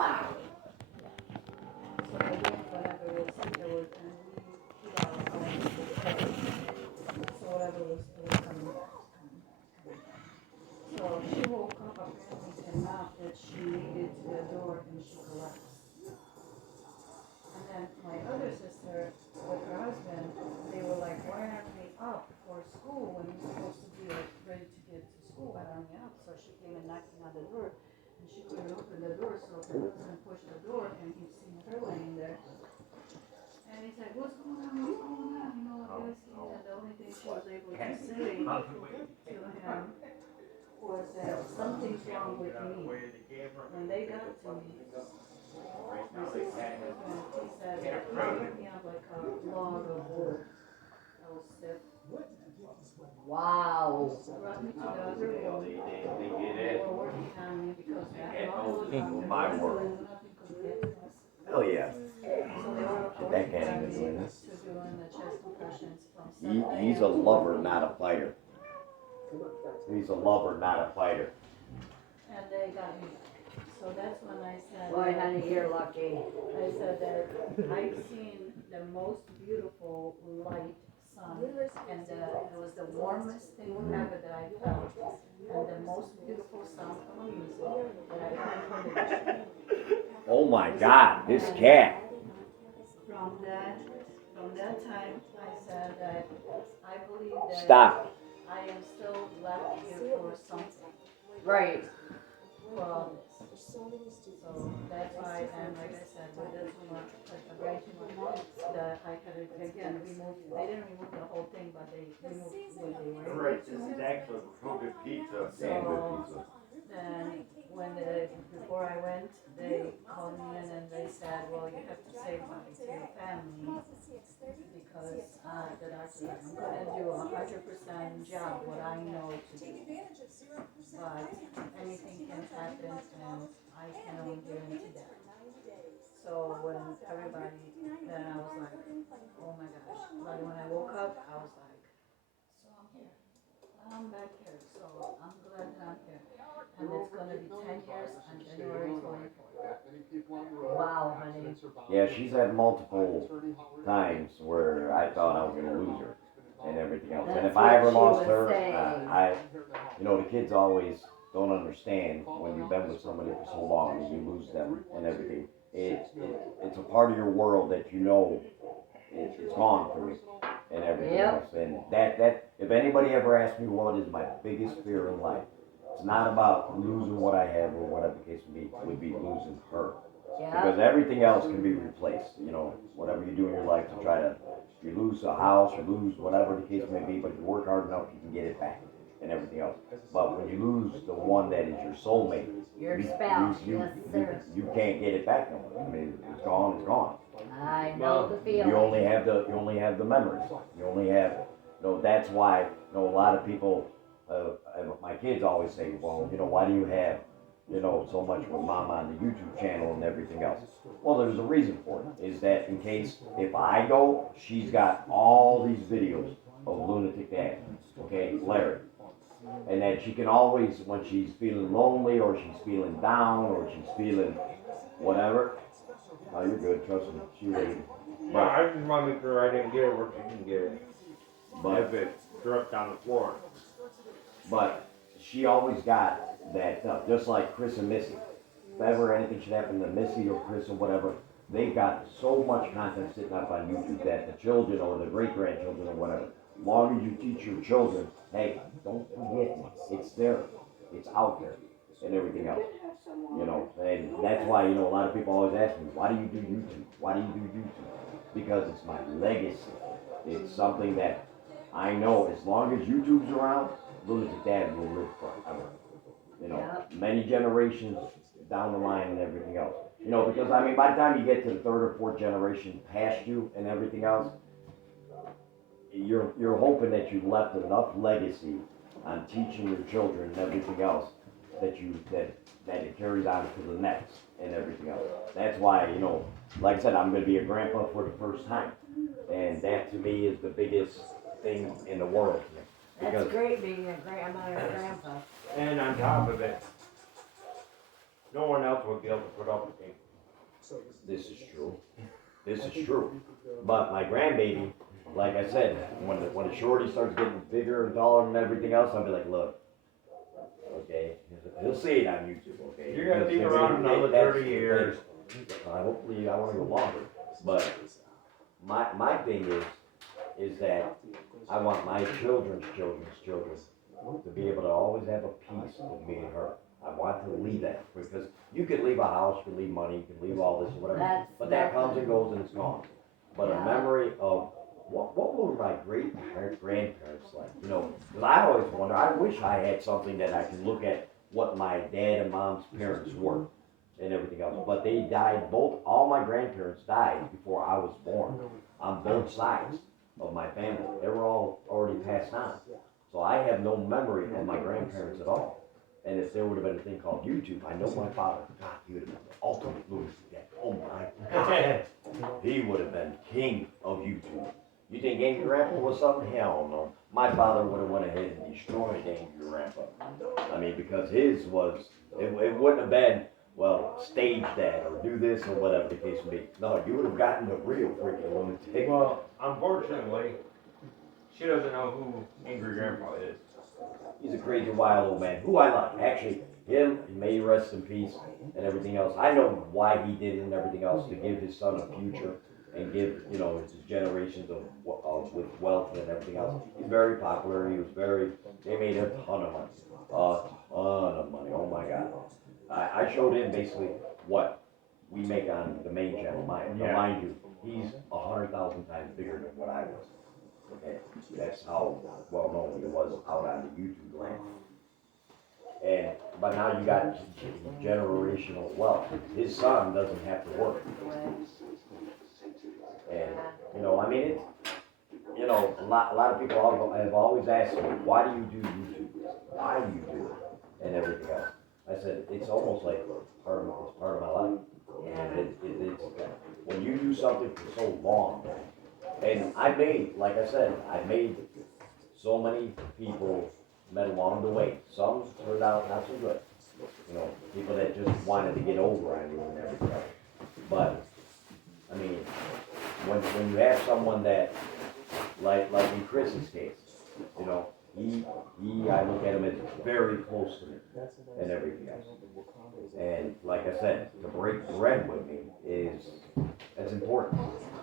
Wow. So whenever it was, and we got our phone, so whatever it was coming back, coming back, coming back. So she woke up, apparently cannot, that she needed the door and she collapsed. And then my other sister with her husband, they were like, why aren't we up for school when we're supposed to be like ready to get to school? Why aren't we up? So she came and knocking on the door and she couldn't open the door. So her husband pushed the door and he seen her laying there. And he's like, what's going on? What's going on? You know, like this. And the only thing she was able to say to him was that something's wrong with me. When they got to me, my sister's husband, he said that he picked me up like a log of wood that was stiff. Wow. Brought me to the other room. They were working on me because after all the doctors, nothing could get to us. Oh yeah. So they were That working can't on even do me anything. to doing the chest compressions from 7 He's a lover, not a fighter. He's a lover, not a fighter. And they got me. So that's when I said, Boy, honey, you're lucky. I said that I've seen the most beautiful light sun, and it was the warmest thing ever that I felt, and the most beautiful sound from music that I heard from the ocean. Oh my God, this cat. From that time, I said that I believe that Stop. I am still left here for something. Right. For all this. So that's why, and like I said, with this one, like the branching one, I had to again remove. They didn't remove the whole thing, but they removed what they were. Right, this is actually real good pizza. Damn good pizza. Then before I went, they called me in and they said, well, you have to say bye to your family because the doctor, I'm going to do 100% job what I know to do. But anything can happen and I can only guarantee that. So when everybody, then I was like, oh my gosh. But when I woke up, I was like, so I'm here. I'm back here. So I'm glad that I'm here. And it's going to be 10 years on January 24th. Wow, honey. Yeah, she's had multiple times where I thought I was going to lose her and everything else. And if I ever lost her, the kids always don't understand when you've been with somebody for so long and you lose them and everything. It's a part of your world that you know it's gone for me and everything else. And that if anybody ever asks me what is my biggest fear in life, it's not about losing what I have or whatever the case would be losing her. Yeah. Because everything else can be replaced. Whatever you do in your life to try to, if you lose a house or lose whatever the case may be, but if you work hard enough, you can get it back and everything else. But when you lose the one that is your soulmate, your spouse, yes, sir. You can't get it back no more. I mean, it's gone, it's gone. I know the feeling. You only have the memories. You only have, that's why, a lot of people, my kids always say, well, why do you have, so much with Mama on the YouTube channel and everything else? Well, there's a reason for it, is that in case if I go, she's got all these videos of Lunatic Dad, okay, Larry. And that she can always, when she's feeling lonely or she's feeling down or she's feeling whatever, oh, you're good, trust me, she waited. No, I just want to make sure I didn't get it where she can get it. But if it dropped on the floor. But she always got that stuff, just like Chris and Missy. If ever anything should happen to Missy or Chris or whatever, they've got so much content sitting up on YouTube that the children or the great-grandchildren or whatever, as long as you teach your children, hey, don't forget me, it's there, it's out there, and everything else. And that's why, a lot of people always ask me, why do you do YouTube? Why do you do YouTube? Because it's my legacy. It's something that I know as long as YouTube's around, Lunatic Dad will live forever. Many generations down the line and everything else. Because by the time you get to the third or fourth generation past you and everything else, you're hoping that you left enough legacy on teaching your children and everything else that it carries on to the next and everything else. That's why, like I said, I'm going to be a grandpa for the first time. And that to me is the biggest thing in the world. That's great being a grandma or a grandpa. And on top of it, No one else would be able to put up with me. This is true. This is true. But my grandbaby, like I said, when the shorty starts getting bigger and taller and everything else, I'll be like, look, okay, he'll see it on YouTube, okay? You're gonna be Because around another that's 30 the years. thing. Hopefully, I want to go longer. But my thing is that I want my children's children to be able to always have a piece with me and her. I want to leave that because you can leave a house, you can leave money, you can leave all this or whatever, but that comes and goes and it's gone. But a memory of what were my great grandparents like? You know, because I always wonder. I wish I had something that I can look at what my dad and mom's parents were and everything else. But they died all my grandparents died before I was born on both sides of my family. They were all already passed on. So I have no memory of my grandparents at all. And if there would have been a thing called YouTube, I know my father, God, he would have been the ultimate lunatic. Oh my God. He would have been king of YouTube. You think Angry Grandpa was something? Hell no. My father would have went ahead and destroyed Angry Grandpa. I mean, because his was, it wouldn't have been, well, stage that or do this or whatever the case would be. No, you would have gotten the real freaking lunatic. Well, unfortunately, she doesn't know who Angry Grandpa is. He's a crazy wild old man, who I like. Actually, him, may he rest in peace and everything else. I know why he did it and everything else, to give his son a future and give, you know, his generations of with wealth and everything else. He's very popular. He was they made a ton of money. A ton of money. Oh my God. I showed him basically what we make on the main channel. Mind you, he's 100,000 times bigger than what I was. Okay, that's how well known he was out on the YouTube land. But now you got generational wealth. His son doesn't have to work. And, you know, I mean, it's, you know, a lot of people have always asked me, why do you do YouTube? Why do you do it? And everything else. I said, it's almost like part of my life. And it's when you do something for so long, and like I said, I made so many people met along the way. Some turned out not so good. You know, people that just wanted to get over on you and everything else. But, I mean, when you have someone that, like in Chris's case, you know, I look at him as very close to me and everything else. And like I said, to break bread with me that's important.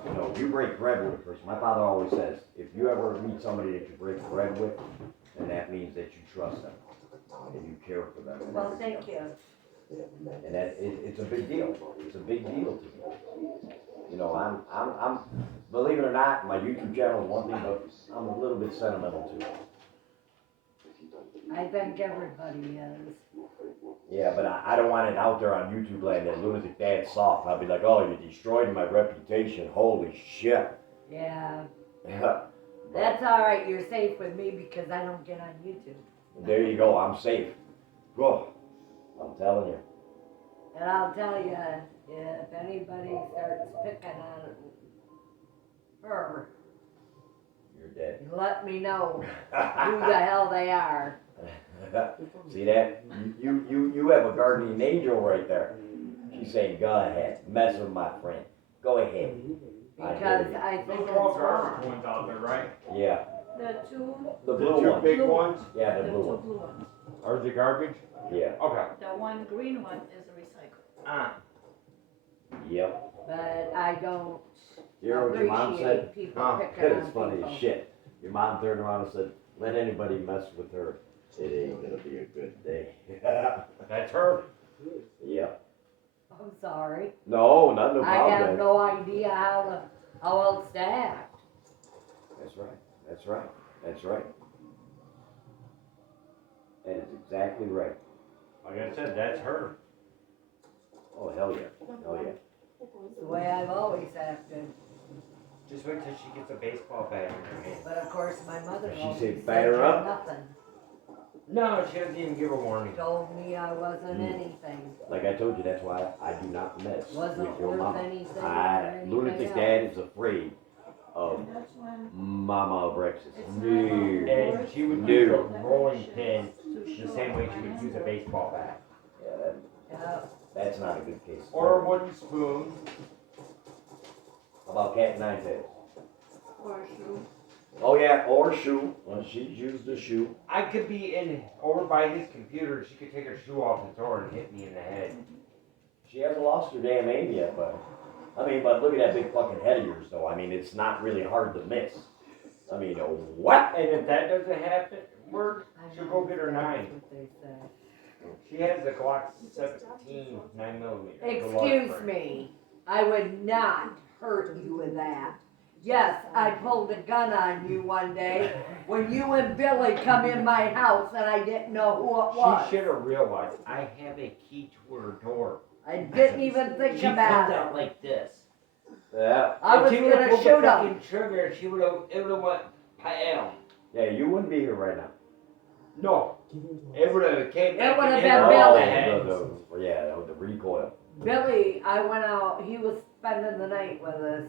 You know, if you break bread with a person, my father always says, if you ever meet somebody that you break bread with, then that means that you trust them and you care for them. Well, thank you. And it's a big deal. It's a big deal to me. You know, I'm believe it or not, my YouTube channel is one thing, but I'm a little bit sentimental too. I think everybody is. Yeah, but I don't want it out there on YouTube land that Lunatic Dad's soft. I'll be like, oh, you destroyed my reputation. Holy shit. Yeah. Yeah. That's all right. You're safe with me because I don't get on YouTube. There you go. I'm safe. Whoa. I'm telling you. And I'll tell you, if anybody starts picking on her, You're dead. you let me know who the hell they are. See that? You have a guardian angel right there. She's saying, go ahead, mess with my friend. Go ahead. Because I think Those it's are all wrong. garbage ones out there, right? Yeah. The two The The blue two one. big ones Yeah, the blue blue one. ones. are the garbage? Yeah. Okay. The one green one is a recycle. Ah. Yep. But I don't You hear what your mom said? appreciate people Oh, picking on It's funny people. as shit. Your mom turned around and said, let anybody mess with her. It ain't gonna be a good day. That's her. Yep. I'm sorry. No, not no I problem. have no idea how else to act. That's right. That's right. That's right. That is exactly right. Like I said, that's her. Oh, hell yeah. Hell yeah. It's the way I've always acted. Just wait till she gets a baseball bat in her hand. But of course, my mother She always said, said "Batter you're up." nothing. No, she doesn't even give a warning. Told me I wasn't Mm. anything. Like I told you, that's why I do not mess Wasn't with your worth mama. anything or anything Lunatic else. Dad is afraid of That's one. Mama Alexis. It's No. And she would No. use a rolling pin the same way she would use a baseball bat. Yeah, that, Yeah. That's not a good case. Or a wooden spoon. How about cat and nine tails? Or a shoe. Oh yeah, or shoe. Well, she's used the shoe. I could be over by his computer. She could take her shoe off the door and hit me in the head. She hasn't lost her damn aim yet, but but look at that big fucking head of yours, though. I mean, it's not really hard to miss. I mean, what? And if that doesn't happen, she'll go get her 9. That's what they say. She has the Glock 17 9mm. Excuse me, I would not hurt you with that. Yes, I pulled a gun on you one day when you and Billy come in my house and I didn't know who it was. She should have realized I have a key to her door. I didn't even think She about comes it. out like this. Yeah. I was If she would've gonna pulled shoot the him. fucking trigger, it would have went pam. Yeah, you wouldn't be here right now. No, it would have came. It back would've and been hit her Billy. on the Oh, head. the recoil. Billy, I went out, he was spending the night with us,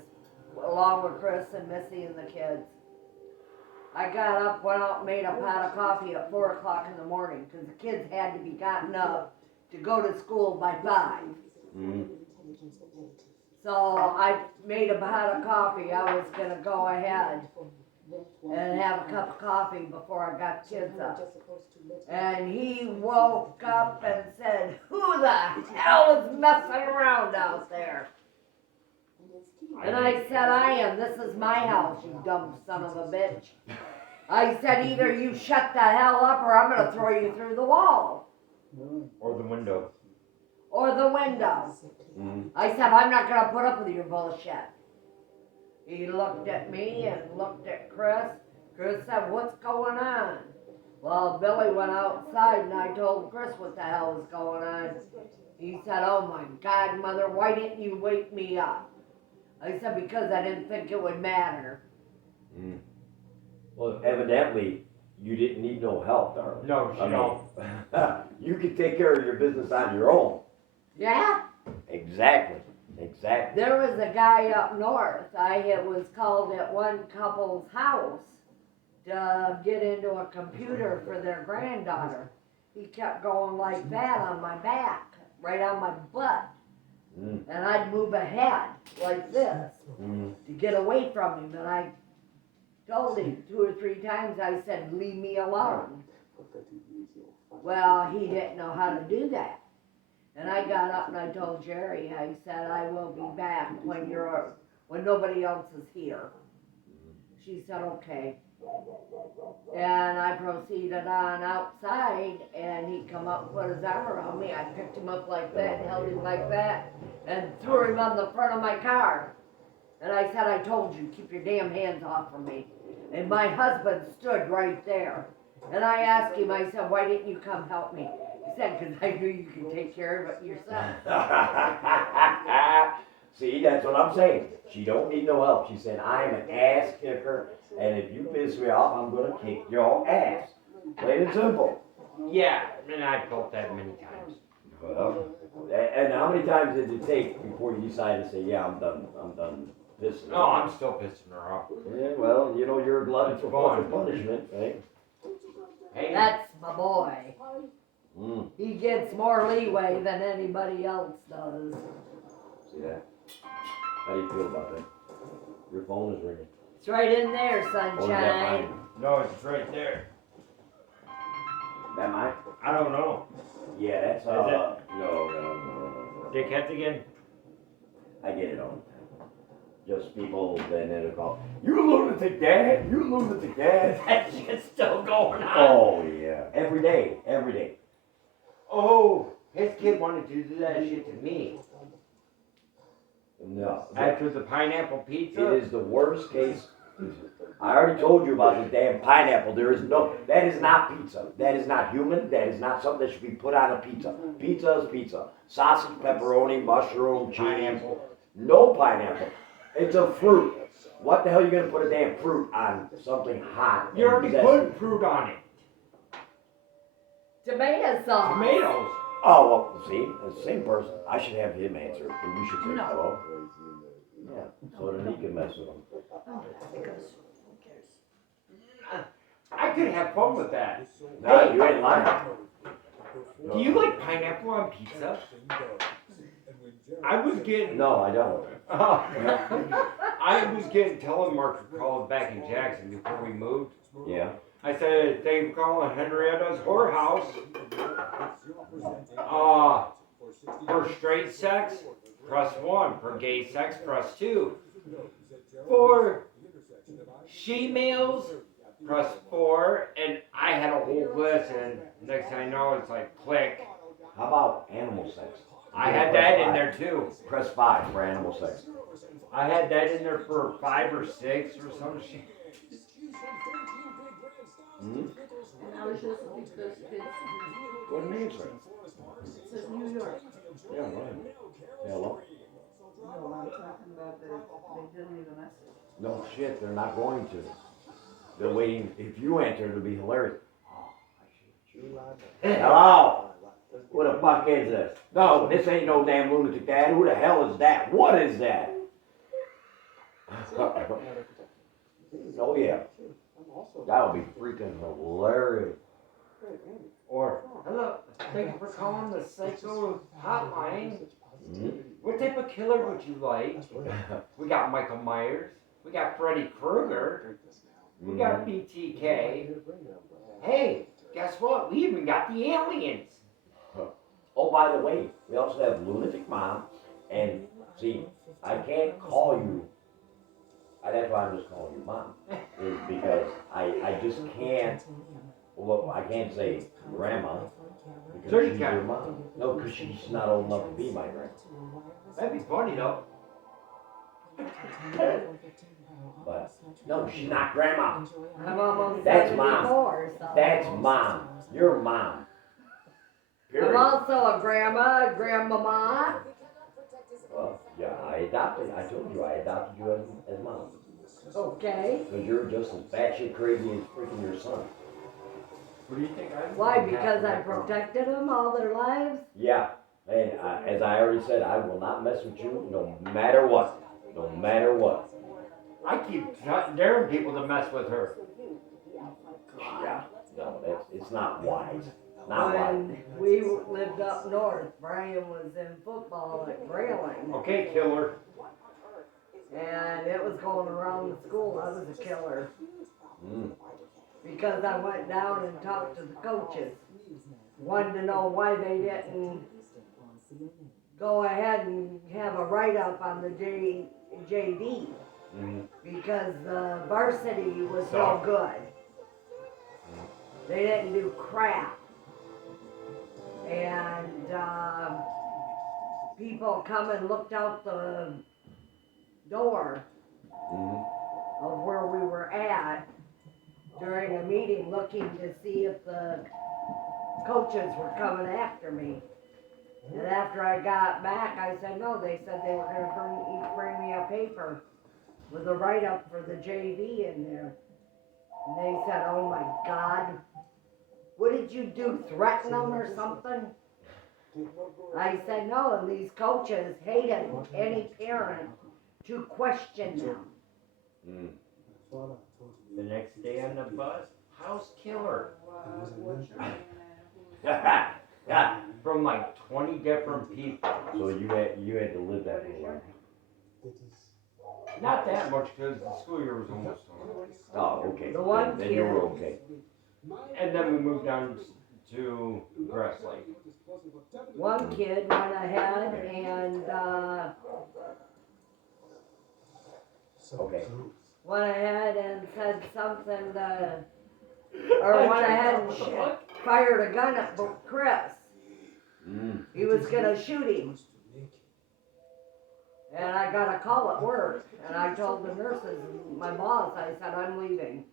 along with Chris and Missy and the kids. I got up, went out and made a pot of coffee at 4 o'clock in the morning, because the kids had to be gotten up to go to school by 5. Mm-hmm. So I made a pot of coffee. I was gonna go ahead and have a cup of coffee before I got kids up. And he woke up and said, "Who the hell is messing around out there?" And I said, "I am. This is my house, you dumb son of a bitch." I said, "Either you shut the hell up or I'm gonna throw you through the wall Or the window. or the window." Mm-hmm. I said, "I'm not gonna put up with your bullshit." He looked at me and looked at Chris. Chris said, "What's going on?" Well, Billy went outside and I told Chris what the hell was going on. He said, "Oh my God, Mother, why didn't you wake me up?" I said, "Because I didn't think it would matter." Mm. Well, evidently, you didn't need no help, darling. No, she don't. You could take care of your business on your own. Yeah? Exactly. There was a guy up north. I was called at one couple's house to get into a computer for their granddaughter. He kept going like that on my back, right on my butt. Mm. And I'd move ahead like this Mm. to get away from him. And I told him 2 or 3 times, I said, "Leave me alone." Well, he didn't know how to do that. And I got up and I told Jerry, I said, "I will be back when nobody else is here." She said, "Okay." And I proceeded on outside, and he come up and put his arm around me. I picked him up like that and held him like that and threw him on the front of my car. And I said, "I told you, keep your damn hands off of me." And my husband stood right there. And I asked him, I said, "Why didn't you come help me?" He said, "Because I knew you could take care of it yourself." See, that's what I'm saying. She don't need no help. She said, "I'm an ass kicker, and if you piss me off, I'm gonna kick your ass." Plain and simple. Yeah, and I felt that many times. Well, and how many times did it take before you decided to say, "Yeah, I'm done pissing"? No, I'm still pissing her off. Yeah, well, you're a glutton for fucking punishment, right? Hey, That's my boy. Mm. He gets more leeway than anybody else does. See that? How do you feel about that? Your phone is ringing. It's right in there, Oh, is that sunshine. mine? no, it's right there. That mine? I don't know. Yeah, that's no. Dick Hetigan? I get it all the time. Just people, then it'll call, "You lunatic dad, you lunatic dad." That shit's still going on. Oh yeah, every day. Oh, his kid wanted to do that shit to me. No, After the pineapple pizza? it is the worst case. I already told you about this damn pineapple. That is not pizza. That is not human. That is not something that should be put on a pizza. Pizza is pizza. Sausage, pepperoni, mushroom, cheese. Pineapple. No pineapple. It's a fruit. What the hell are you gonna put a damn fruit on something hot? You already and put fruit on it. Tomato sauce. Tomatoes. Oh, well, see, it's the same person. I should have him answer, and you should say No. hello. Yeah, so then he can mess with them. Because who cares? I could have fun with that. No, you ain't lying. Do you like pineapple on pizza? I was getting. No, I don't. I was getting telemarketer calls back in Jackson before we moved. Yeah. I said they were calling Henrietta's whorehouse. For straight sex, press 1. For gay sex, press 2. For she-males, press 4. And I had a whole list, and next thing I know, it's like click. How about animal sex? I had that in there too. Press 5 for animal sex. I had that in there for 5 or 6 or some shit. Hmm? And I was just because it's, What an answer. it says New York. Yeah, right. Hello? No, I'm talking about they didn't leave a message. No shit, they're not going to. They're waiting. If you enter, it'll be hilarious. Hello? Who the fuck is this? No, this ain't no damn lunatic dad. Who the hell is that? What is that? Oh yeah. That'll be freaking hilarious. Or, hello, thank you for calling the psycho hotline. Mm-hmm. What type of killer would you like? We got Michael Myers. We got Freddy Krueger. We got BTK. Hey, guess what? We even got the aliens. Oh, by the way, we also have Lunatic Mom. And see, I can't call you. That's why I'm just calling you Mom. Is because I just can't. Well, I can't say Grandma. Because Sure you she's can. your mom. No, because she's not old enough to be my grandma. That'd be funny though. But no, she's not grandma. I'm almost That's 74, so. That's mom. Your mom. I'm Period. also a grandma, grandmama. Well, yeah, I adopted. I told you I adopted you as mom. Okay. Because you're just as batshit crazy as freaking your son. What do you think? Why? Because I protected them all their lives? Yeah, and as I already said, I will not mess with you no matter what. No matter what. I keep daring people to mess with her. Yeah. No, it's not wise. Not wise. When we lived up north, Brian was in football at Grayling. Okay, killer. And it was going around the school. I was a killer. Mm. Because I went down and talked to the coaches. Wanted to know why they didn't go ahead and have a write-up on the JD. Mm-hmm. Because the varsity was no good. They didn't do crap. And people come and looked out the door of where we were at during a meeting looking to see if the coaches were coming after me. And after I got back, I said no. They said they were going to bring me a paper with a write-up for the JV in there. And they said, oh my God, what did you do, threaten them or something? I said no, and these coaches hated any parent to question them. Mm. The next day on the bus, house killer. Yeah. From like 20 different people. So you had to live that for life. Not that much because the school year was almost over. Oh, okay. The one then you were okay. And then we moved down to Grass Lake. One kid went ahead and Okay. went ahead and said something or went ahead and fired a gun at Chris. Mm. He was gonna shoot him. And I got a call at work, and I told the nurses, my boss, I said, I'm leaving.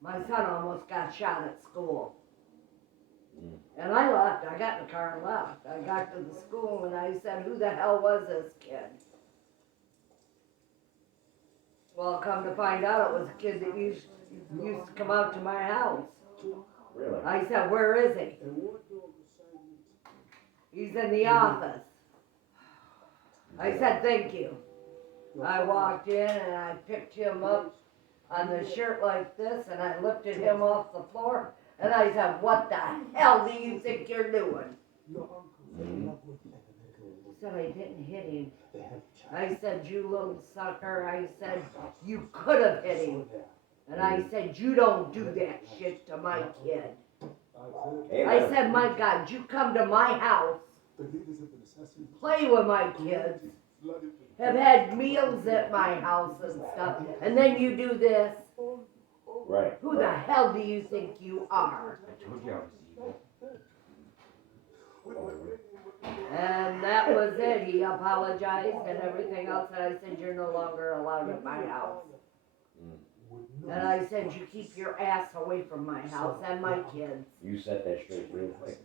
My son almost got shot at school. Mm. And I left. I got in the car and left. I got to the school, and I said, who the hell was this kid? Well, come to find out, it was a kid that used to come out to my house. Really? I said, where is he? He's in the office. I said, thank you. I walked in and I picked him up on the shirt like this and I lifted him off the floor and I said, what the hell do you think you're doing? Mm. said I didn't hit him. I said, you little sucker. I said, you could have hit him. And I said, you don't do that shit to my kid. I said, my God, you come to my house, play with my kids, have had meals at my house and stuff, and then you do this. Right. Who the hell do you think you are? I told you I was evil. And that was it. He apologized and everything else, and I said, you're no longer allowed at my house. And I said, you keep your ass away from my house and my kids. You set that straight real quick.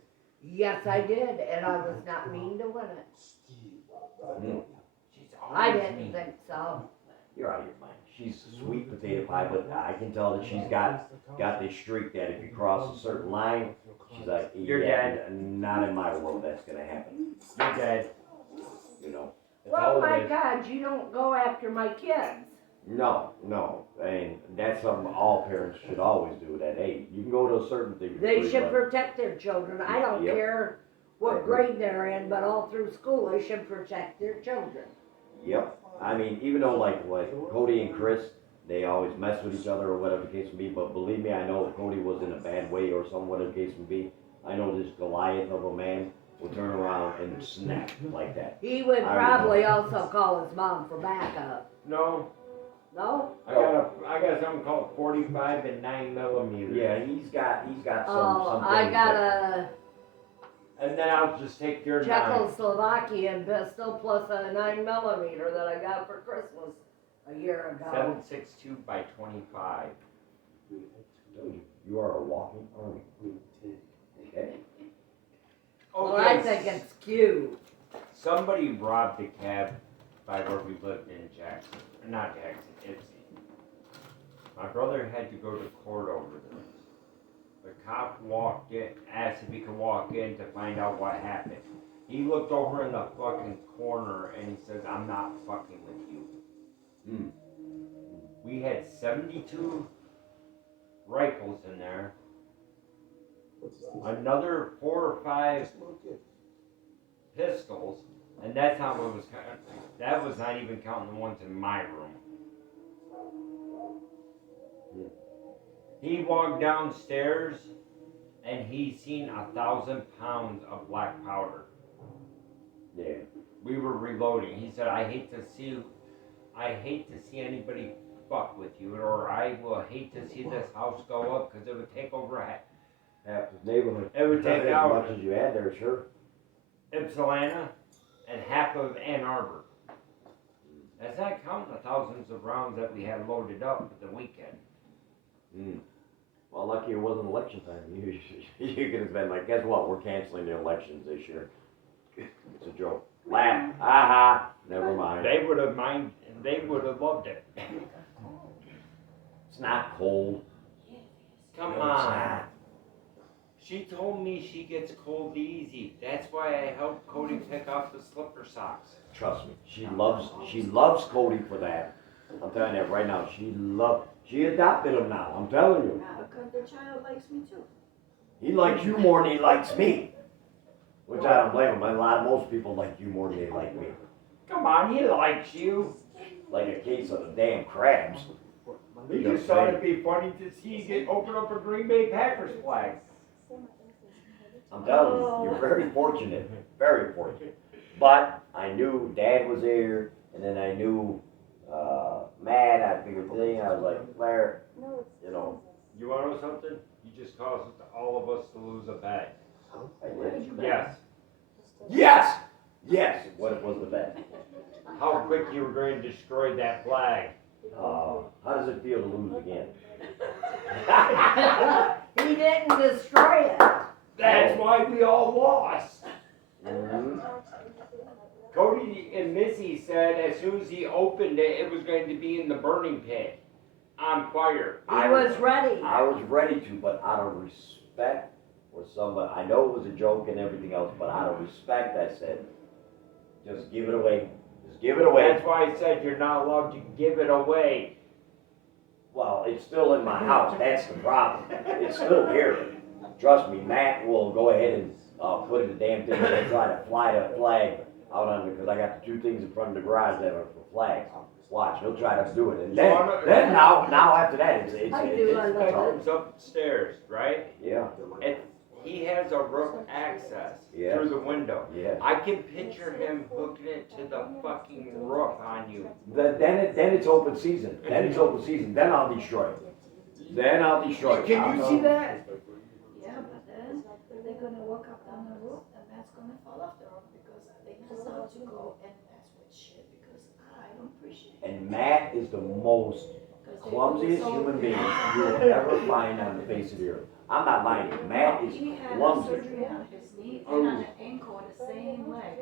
Yes, I did, and I was not mean to win it. Mm. She's I always didn't mean. think so. You're out of your mind. She's a sweet potato pie, but I can tell that she's got this streak that if you cross a certain line, she's like, You're yeah, not in my world that's gonna happen. You're dead. You know? That's Well, all it my is. God, you don't go after my kids. No, and that's something all parents should always do at that age. You can go to a certain thing. They should protect their children. I don't Yep. care what grade they're in, but all through school, they should protect their children. Yep. I mean, even though like Cody and Chris, they always mess with each other or whatever the case may be, but believe me, I know if Cody was in a bad way or something, whatever the case may be, I know this Goliath of a man will turn around and snap like that. He would I probably know. also call his mom for backup. No, No? I got something called 45 and 9mm. Yeah, he's got some. Oh, some I things got that- a And then I'll just take your 9. Czechoslovakian pistol plus a 9mm that I got for Christmas a year ago. 7.62 by 25. You are a walking army. Okay. Well, I think it's cute. Somebody robbed a cab by where we lived in Jackson. Not Jackson, Ypsi. My brother had to go to court over this. The cop walked in, asked if he could walk in to find out what happened. He looked over in the fucking corner and he says, I'm not fucking with you. Mm. We had 72 rifles in there. Another 4 or 5 pistols, and that's how it was. That was not even counting the ones in my room. He walked downstairs, and he seen 1,000 pounds of black powder. Yeah. We were reloading. He said, I hate to see anybody fuck with you, or I will hate to see this house go up because it would take over Half the neighborhood. It would take as out much as you had there, sure. Ypsilanti and half of Ann Arbor. That's not counting the thousands of rounds that we had loaded up at the weekend. Mm. Well, lucky it wasn't election time. You could have been like, guess what? We're canceling the elections this year. It's a joke. Laugh. Aha. Never mind. They would have loved it. It's not cold. Come No, it's on. not. She told me she gets cold easy. That's why I helped Cody pick off the slipper socks. Trust me. She loves Cody for that. I'm telling you that right now. She adopted him now. I'm telling you. Because the child likes me too. He likes you more than he likes me. Which I don't blame him. Most people like you more than they like me. Come on, he likes you. Like a case of the damn crabs. We just thought it'd be funny to see you get open up a Green Bay Packers flag. I'm telling you, you're very fortunate. Very fortunate. But I knew Dad was there, and then I knew Matt. I figured I was like, Claire, you know. You want to know something? You just caused all of us to lose a bet. I did. Yes. Yes! Yes! What was the bet? How quick you were going to destroy that flag. How does it feel to lose again? He didn't destroy it. That's why we all lost. Mm-hmm. Cody and Missy said as soon as he opened it, it was going to be in the burning pit on fire. He was ready. I was ready to, but out of respect for somebody, I know it was a joke and everything else, but out of respect, I said, just give it away. Just give it away. That's why I said you're not allowed to give it away. Well, it's still in my house. That's the problem. It's still here. Trust me, Matt will go ahead and put the damn thing and try to fly the flag out on, because I got the two things in front of the garage that are for flags. Watch, he'll try to do it, and then now after that, it's I do, I It love comes upstairs, right? yeah, And he has a roof access Yeah. through the window. yeah. I can picture him hooking it to the fucking roof on you. Then it's open season, then I'll destroy it. Can you see that? Yeah, but then they're gonna walk up on the roof and that's gonna fall off the roof because they know how to go and mess with shit because I don't appreciate it. And Matt is the most 'Cause they clumsiest put so- human being you will ever find on the face of the earth. I'm not lying to you, Matt is He had clumsy. surgery on his knee and on the ankle on the same leg.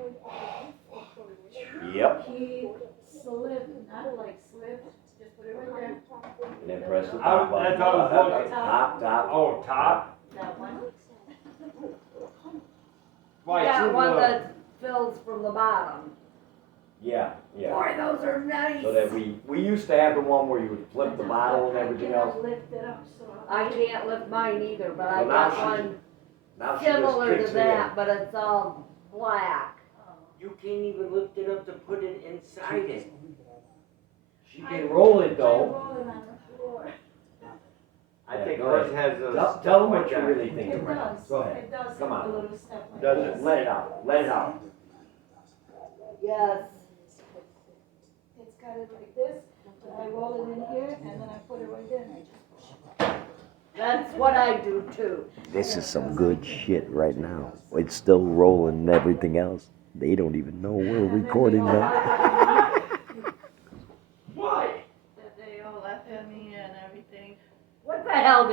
Yep. He slipped, not like slipped, just put it right there, And then press the I top was- button. that's what I was looking. Top. Oh, top? that one. Why, That too one low? that fills from the bottom. Yeah. Boy, those are nice. So that we used to have the one where you would flip the bottle and everything I else. cannot lift it up, so. I can't lift mine either, but I Well, now got she- one Now she just similar to kicks it that, but it's all black. You can't even lift it up to put it inside it. She can roll it I though. roll it on the floor. I Yeah, think go ours ahead. has a. Tell them what like you're that. really thinking It right now. does, Go ahead. it does Come have on. a little step like Does this. it? Let it out. Let it out. Yes. It's got it like this, but I roll it in here and then I put it right there and I just push it. That's what I do too. This is some good shit right now. It's still rolling and everything else. They don't even know we're recording that.